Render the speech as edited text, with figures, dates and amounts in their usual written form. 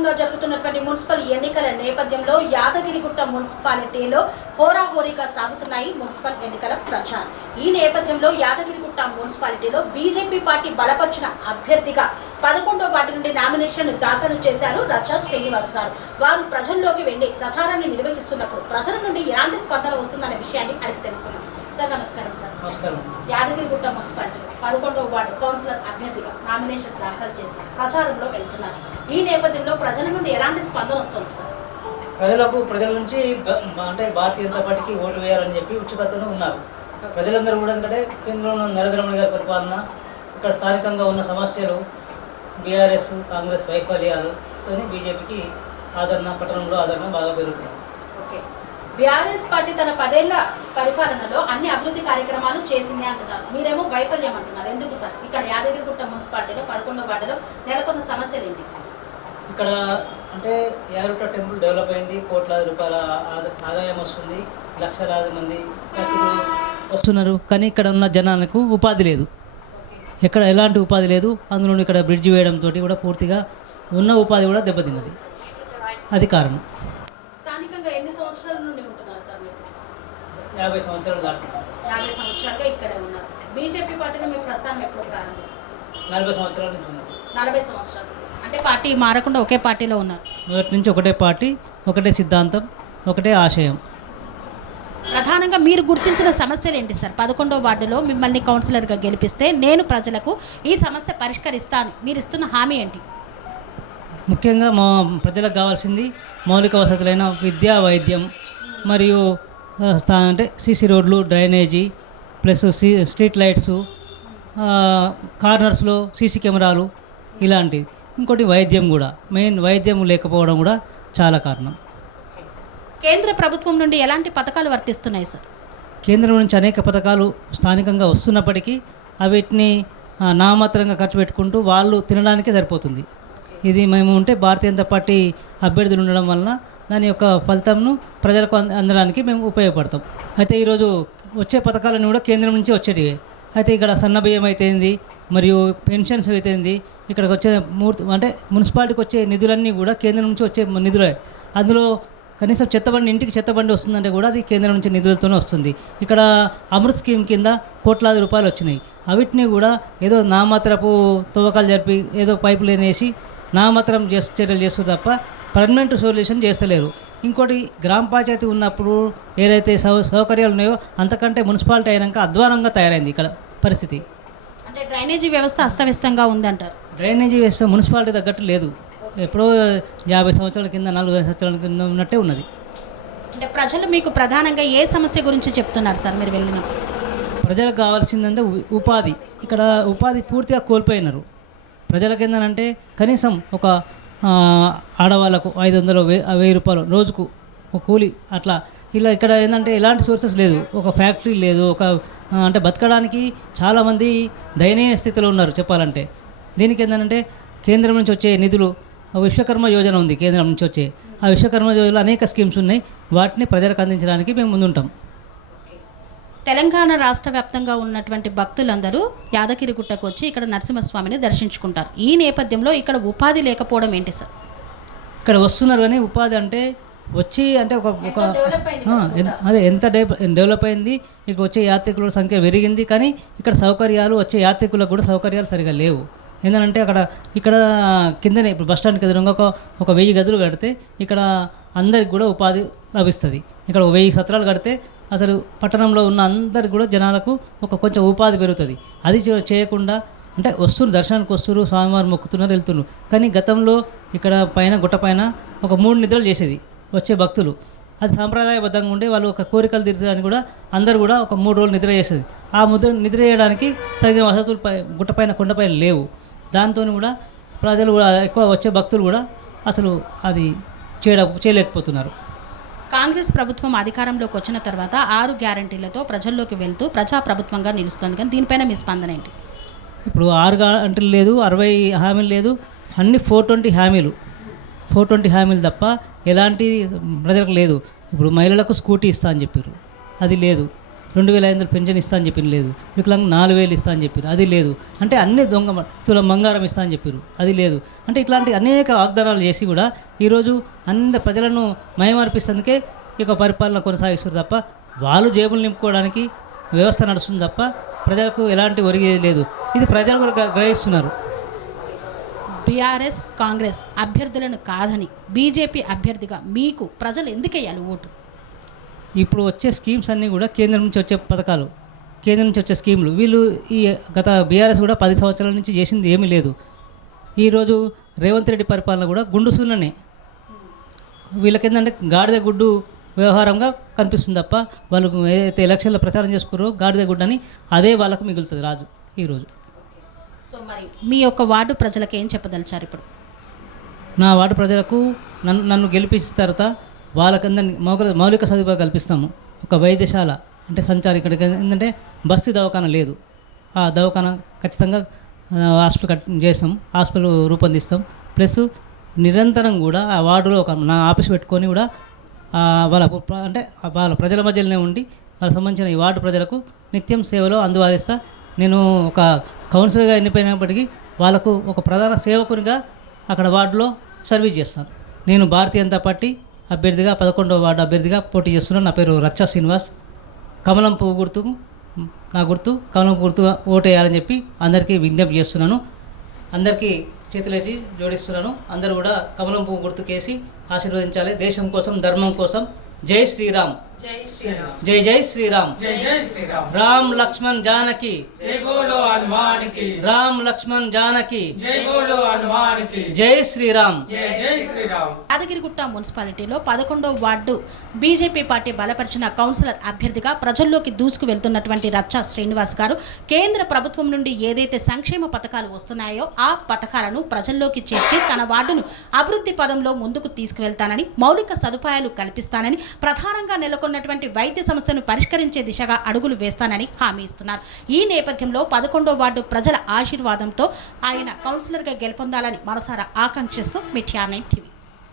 భాగంగా జరుగుతున్నటువంటి మున్సిపల్ ఎన్నికల నేపథ్యంలో యాదగిరిగుట్ట మున్సిపాలిటీలో హోరాహోరీగా సాగుతున్నాయి మున్సిపల్ ఎన్నికల ప్రచారం. ఈ నేపథ్యంలో యాదగిరిగుట్ట మున్సిపాలిటీలో బీజేపీ పార్టీ బలపరిచిన అభ్యర్థిగా 11వ వార్డు నుండి నామినేషన్ దాఖలు చేశారు రచ్చా శ్రీనివాస్ గారు. వారు ప్రజల్లోకి వెళ్లి ప్రచారాన్ని నిర్వహిస్తున్నప్పుడు ప్రజల నుండి ఎలాంటి స్పందన వస్తుందనే విషయాన్ని అడిగి తెలుసుకున్నాం. సార్ నమస్కారం. సార్ నమస్కారం. యాదగిరిగుట్ట మున్సిపాలిటీలో 11వ వార్డు కౌన్సిలర్ అభ్యర్థిగా నామినేషన్ దాఖలు చేసి ప్రచారంలో వెళ్తున్నారు. ఈ నేపథ్యంలో ప్రజల నుండి ఎలాంటి స్పందన వస్తుంది సార్? ప్రజల నుంచి అంటే భారతీయ జనతా పార్టీకి ఓటు వేయాలని చెప్పి ఉత్సుకతను ఉన్నారు. ప్రజలందరూ కూడా ఎందుకంటే కేంద్రంలో నరేంద్ర మోడీ గారి పరిపాలన, ఇక్కడ స్థానికంగా ఉన్న సమస్యలు, బీఆర్ఎస్ కాంగ్రెస్ వైఫల్యాలతో బీజేపీకి పట్టణంలో ఆదరణ బాగా పెరుగుతుంది. ఓకే, బీఆర్ఎస్ పార్టీ తన 10 ఏళ్ల పరిపాలనలో అన్ని అభివృద్ధి కార్యక్రమాలు చేసింది అంటున్నారు. మీరేమో వైఫల్యం అంటున్నారు. ఎందుకు సార్? ఇక్కడ యాదగిరిగుట్ట మున్సిపాలిటీలో 11వ వార్డులో నెలకొన్న సమస్యలు ఏంటి? ఇక్కడ అంటే యాదగిరిగుట్ట టెంపుల్ డెవలప్ అయింది, కోట్లాది రూపాయల ఆదాయం వస్తుంది, లక్షలాది మంది భక్తులు వస్తున్నారు. కానీ ఇక్కడ ఉన్న జనాలకు ఉపాధి లేదు, ఎక్కడ ఎలాంటి ఉపాధి లేదు. అందులో ఇక్కడ బ్రిడ్జ్ వేయడంతో కూడా పూర్తిగా ఉన్న ఉపాధి కూడా దెబ్బతిన్నది. అది కారణం. స్థానికంగా ఎన్ని సంవత్సరాల నుండి ఉంటున్నారు సార్ మీరు? 50 సంవత్సరాలు దాటుతున్నారు. 50 సంవత్సరాలుగా ఇక్కడే ఉన్నారు. బీజేపీ పార్టీలో మీ ప్రస్థానం ఎప్పుడు ప్రారంభం? 40 సంవత్సరాల నుంచి ఉన్నారు. 40 సంవత్సరాలు అంటే పార్టీ మారకుండా ఒకే పార్టీలో ఉన్నారు. మొదటి నుంచి ఒకటే పార్టీ, ఒకటే సిద్ధాంతం, ఒకటే ఆశయం. ప్రధానంగా మీరు గుర్తించిన సమస్యలు ఏంటి సార్? 11వ వార్డులో మిమ్మల్ని కౌన్సిలర్గా గెలిపిస్తే నేను ప్రజలకు ఈ సమస్య పరిష్కరిస్తాను, మీరు ఇస్తున్న హామీ ఏంటి? ముఖ్యంగా మా ప్రజలకు కావాల్సింది మౌలిక వసతులైన విద్య, వైద్యం మరియు అంటే సీసీ రోడ్లు, డ్రైనేజీ, ప్లస్ స్ట్రీట్ లైట్సు, కార్నర్స్లో సీసీ కెమెరాలు ఇలాంటివి. ఇంకోటి వైద్యం కూడా, మెయిన్ వైద్యం లేకపోవడం కూడా చాలా కారణం. కేంద్ర ప్రభుత్వం నుండి ఎలాంటి పథకాలు వర్తిస్తున్నాయి సార్? కేంద్రం నుంచి అనేక పథకాలు స్థానికంగా వస్తున్నప్పటికీ వీటిని నామమాత్రంగా ఖర్చు పెట్టుకుంటూ వాళ్ళు తినడానికే సరిపోతుంది. ఇది మేము ఉంటే భారతీయ జనతా పార్టీ అభ్యర్థులు ఉండడం వలన దాని యొక్క ఫలితంను ప్రజలకు అందడానికి మేము ఉపయోగపడతాం. అయితే ఈరోజు వచ్చే పథకాలన్నీ కూడా కేంద్రం నుంచి వచ్చేటివి. అయితే ఇక్కడ సన్నబియ్యం అయితేంది, మరియు పెన్షన్స్ అయితేంది, ఇక్కడికి వచ్చే అంటే మున్సిపాలిటీకి వచ్చే నిధులన్నీ కూడా కేంద్రం నుంచి వచ్చే నిధులే. అందులో కనీసం చెత్తబండి, ఇంటికి చెత్తబండి వస్తుందంటే కూడా అది కేంద్రం నుంచి నిధులతోనే వస్తుంది. ఇక్కడ అమృత్ స్కీమ్ కింద కోట్లాది రూపాయలు వచ్చినాయి. అవిటిని కూడా ఏదో నామాత్రపు తవ్వకాలు జరిపి ఏదో పైపులు వేసి నామాత్రం చర్యలు చేస్తూ తప్ప పర్మనెంట్ సొల్యూషన్ చేస్తలేరు. ఇంకోటి గ్రామ పంచాయతీ ఉన్నప్పుడు ఏదైతే సౌకర్యాలు ఉన్నాయో అంతకంటే మున్సిపాలిటీ అయినాక అధ్వానంగా తయారైంది ఇక్కడ పరిస్థితి. అంటే డ్రైనేజీ వ్యవస్థ అస్తవ్యస్తంగా ఉందంటారు. డ్రైనేజీ వ్యవస్థ మున్సిపాలిటీ తగ్గట్టు లేదు. ఎప్పుడో 50 సంవత్సరాల కింద, 40 సంవత్సరాల కింద ఉన్నట్టే ఉన్నది. అంటే ప్రజలు మీకు ప్రధానంగా ఏ సమస్య గురించి చెప్తున్నారు సార్ మీరు వెళ్ళిన? ప్రజలకు కావాల్సిందంటే ఉపాధి. ఇక్కడ ఉపాధి పూర్తిగా కోల్పోయినారు. ప్రజలకు ఏంటంటే కనీసం ఒక ఆడవాళ్ళకు 500, 1000 రూపాయలు రోజుకు ఒక కూలి అట్లా ఇలా. ఇక్కడ ఏంటంటే ఎలాంటి సోర్సెస్ లేదు, ఒక ఫ్యాక్టరీ లేదు, ఒక అంటే బతకడానికి చాలామంది దయనీయ స్థితిలో ఉన్నారు చెప్పాలంటే. దీనికి ఏంటంటే కేంద్రం నుంచి వచ్చే నిధులు, విశ్వకర్మ యోజన ఉంది కేంద్రం నుంచి వచ్చే. ఆ విశ్వకర్మ యోజనలో అనేక స్కీమ్స్ ఉన్నాయి. వాటిని ప్రజలకు అందించడానికి మేము ముందుంటాం. తెలంగాణ రాష్ట్ర వ్యాప్తంగా ఉన్నటువంటి భక్తులందరూ యాదగిరిగుట్టకు వచ్చి ఇక్కడ నరసింహస్వామిని దర్శించుకుంటారు. ఈ నేపథ్యంలో ఇక్కడ ఉపాధి లేకపోవడం ఏంటి సార్? ఇక్కడ వస్తున్నారు కానీ ఉపాధి అంటే వచ్చి అంటే అదే ఎంత డెవలప్ అయింది. ఇక్కడ వచ్చే యాత్రికుల సంఖ్య పెరిగింది, కానీ ఇక్కడ సౌకర్యాలు, వచ్చే యాత్రికులకు కూడా సౌకర్యాలు సరిగా లేవు. ఏంటంటే ఇక్కడ కిందనే ఇప్పుడు బస్టాండ్కి ఎదురుగా ఒక 1000 గదులు కడితే ఇక్కడ అందరికి కూడా ఉపాధి లభిస్తుంది. ఇక్కడ 1000 సత్రాలు కడితే అసలు పట్టణంలో ఉన్న అందరికి కూడా జనాలకు కొంచెం ఉపాధి పెరుగుతుంది. అది చేయకుండా అంటే దర్శనానికి వస్తున్నారు, స్వామివారు మొక్కుతున్నారు, వెళ్తున్నారు. కానీ గతంలో ఇక్కడ గుట్ట పైన ఒక 3 నిద్రలు చేసేది వచ్చే భక్తులు. అది సాంప్రదాయబద్ధంగా ఉండే వాళ్ళు ఒక కోరికలు తీర్చడానికి కూడా అందరూ కూడా ఒక 3 రోజులు నిద్ర చేసేది. ఆ నిద్ర చేయడానికి తగిన వసతులు గుట్టపైన, కొండపైన లేవు. దాంతో కూడా ప్రజలు కూడా ఎక్కువ వచ్చే భక్తులు కూడా అసలు అది చేయలేకపోతున్నారు. కాంగ్రెస్ ప్రభుత్వం అధికారంలోకి వచ్చిన తర్వాత 6 గ్యారంటీలతో ప్రజల్లోకి వెళ్తూ ప్రజాప్రభుత్వంగా నిలుస్తుంది. కానీ దీనిపైన మీ స్పందన ఏంటి? ఇప్పుడు 6 గ్యారంటీలు లేదు, 60 హామీలు లేదు, అన్ని 420 హామీలు. 420 హామీలు తప్ప ఎలాంటి ప్రజలకు లేదు. ఇప్పుడు మహిళలకు స్కూటీ ఇస్తా అని చెప్పారు, అది లేదు. 2,500 పెన్షన్ ఇస్తా అని చెప్పిన లేదు, వికలాంగ్ 4,000 ఇస్తా అని చెప్పారు, అది లేదు. అంటే అన్ని తులం బంగారం ఇస్తా అని చెప్పారు, అది లేదు. అంటే ఇట్లాంటి అనేక వాగ్దానాలు చేసి కూడా ఈరోజు అందరి ప్రజలను మయమర్పిస్తేందుకే ఇక పరిపాలన కొనసాగిస్తారు తప్ప వాళ్ళు జేబులు నింపుకోవడానికి వ్యవస్థ నడుస్తుంది తప్ప ప్రజలకు ఎలాంటి ఒరిగేది లేదు. ఇది ప్రజలు కూడా గ్రహిస్తున్నారు. బీఆర్ఎస్ కాంగ్రెస్ అభ్యర్థులను కాదని బీజేపీ అభ్యర్థిగా మీకు ప్రజలు ఎందుకు వేయాలి ఓటు? ఇప్పుడు వచ్చే స్కీమ్స్ అన్నీ కూడా కేంద్రం నుంచి వచ్చే పథకాలు, కేంద్రం నుంచి వచ్చే స్కీములు. వీళ్ళు ఈ గత బీఆర్ఎస్ కూడా 10 సంవత్సరాల నుంచి చేసింది ఏమీ లేదు. ఈరోజు రేవంత్ రెడ్డి పరిపాలన కూడా గుండు సున్ననే. వీళ్ళకేంటంటే గాడిద గుడ్డు వ్యవహారంగా కనిపిస్తుంది తప్ప వాళ్ళు ఏదైతే ఎలక్షన్లో ప్రచారం చేసుకున్నారో గాడిద గుడ్డు అని అదే వాళ్ళకు మిగులుతుంది రాజు ఈరోజు. సో మరి మీ యొక్క వార్డు ప్రజలకు ఏం చెప్పదలిచారు ఇప్పుడు? నా వార్డు ప్రజలకు నన్ను గెలిపించిన తర్వాత వాళ్ళకందరినీ మౌలిక సదుపాయాలు కల్పిస్తాము. ఒక వైద్యశాల అంటే సంచారం ఇక్కడికి ఏంటంటే బస్తీ దవాఖాన లేదు, ఆ దవాఖాన ఖచ్చితంగా హాస్పిటల్ చేస్తాం, హాస్పిటల్ రూపొందిస్తాం. ప్లస్ నిరంతరం కూడా ఆ వార్డులో నా ఆఫీస్ పెట్టుకొని కూడా వాళ్ళ ప్రజల మధ్యలోనే ఉండి వాళ్ళకి సంబంధించిన ఈ వార్డు ప్రజలకు నిత్యం సేవలో అందువారిస్తా. నేను ఒక కౌన్సిలర్గా ఎన్నిపోయినప్పటికీ వాళ్ళకు ఒక ప్రధాన సేవకునిగా అక్కడ వార్డులో సర్వీస్ చేస్తాను. నేను భారతీయ జనతా పార్టీ అభ్యర్థిగా 11వ వార్డు అభ్యర్థిగా పోటీ చేస్తున్నాను. నా పేరు రచ్చా శ్రీనివాస్. కమలం పువ్వు గుర్తుకు నా గుర్తు కమలం గుర్తుగా ఓటేయాలని చెప్పి అందరికీ విజ్ఞప్తి చేస్తున్నాను. అందరికీ చేతులేసి జోడిస్తున్నాను. అందరూ కూడా కమలం పువ్వు గుర్తుకేసి ఆశీర్వదించాలి. దేశం కోసం, ధర్మం కోసం. జై శ్రీరామ్, జై జై శ్రీరామ్, జై జై శ్రీరామ్. రామ్ లక్ష్మణ్ జానకి, జై బోలో హనుమాన్ కి, రామ్ లక్ష్మణ్ జానకి, జై బోలో హనుమాన్ కి, జై శ్రీరామ్, జై జై శ్రీరామ్. యాదగిరిగుట్ట మున్సిపాలిటీలో 11వ వార్డు బీజేపీ పార్టీ బలపరిచిన కౌన్సిలర్ అభ్యర్థిగా ప్రజల్లోకి దూసుకు వెళ్తున్నటువంటి రచ్చా శ్రీనివాస్ గారు కేంద్ర ప్రభుత్వం నుండి ఏదైతే సంక్షేమ పథకాలు వస్తున్నాయో ఆ పథకాలను ప్రజల్లోకి చేర్చి తన వార్డును అభివృద్ధి పదంలో ముందుకు తీసుకువెళ్తానని, మౌలిక సదుపాయాలు కల్పిస్తానని, ప్రధానంగా నెలకొన్నటువంటి వైద్య సమస్యను పరిష్కరించే దిశగా అడుగులు వేస్తానని హామీ ఇస్తున్నారు. ఈ నేపథ్యంలో 11వ వార్డు ప్రజల ఆశీర్వాదంతో ఆయన కౌన్సిలర్గా గెలుపొందాలని మనసారా ఆకాంక్షిస్తూ మిట్యార్9 టీవీ.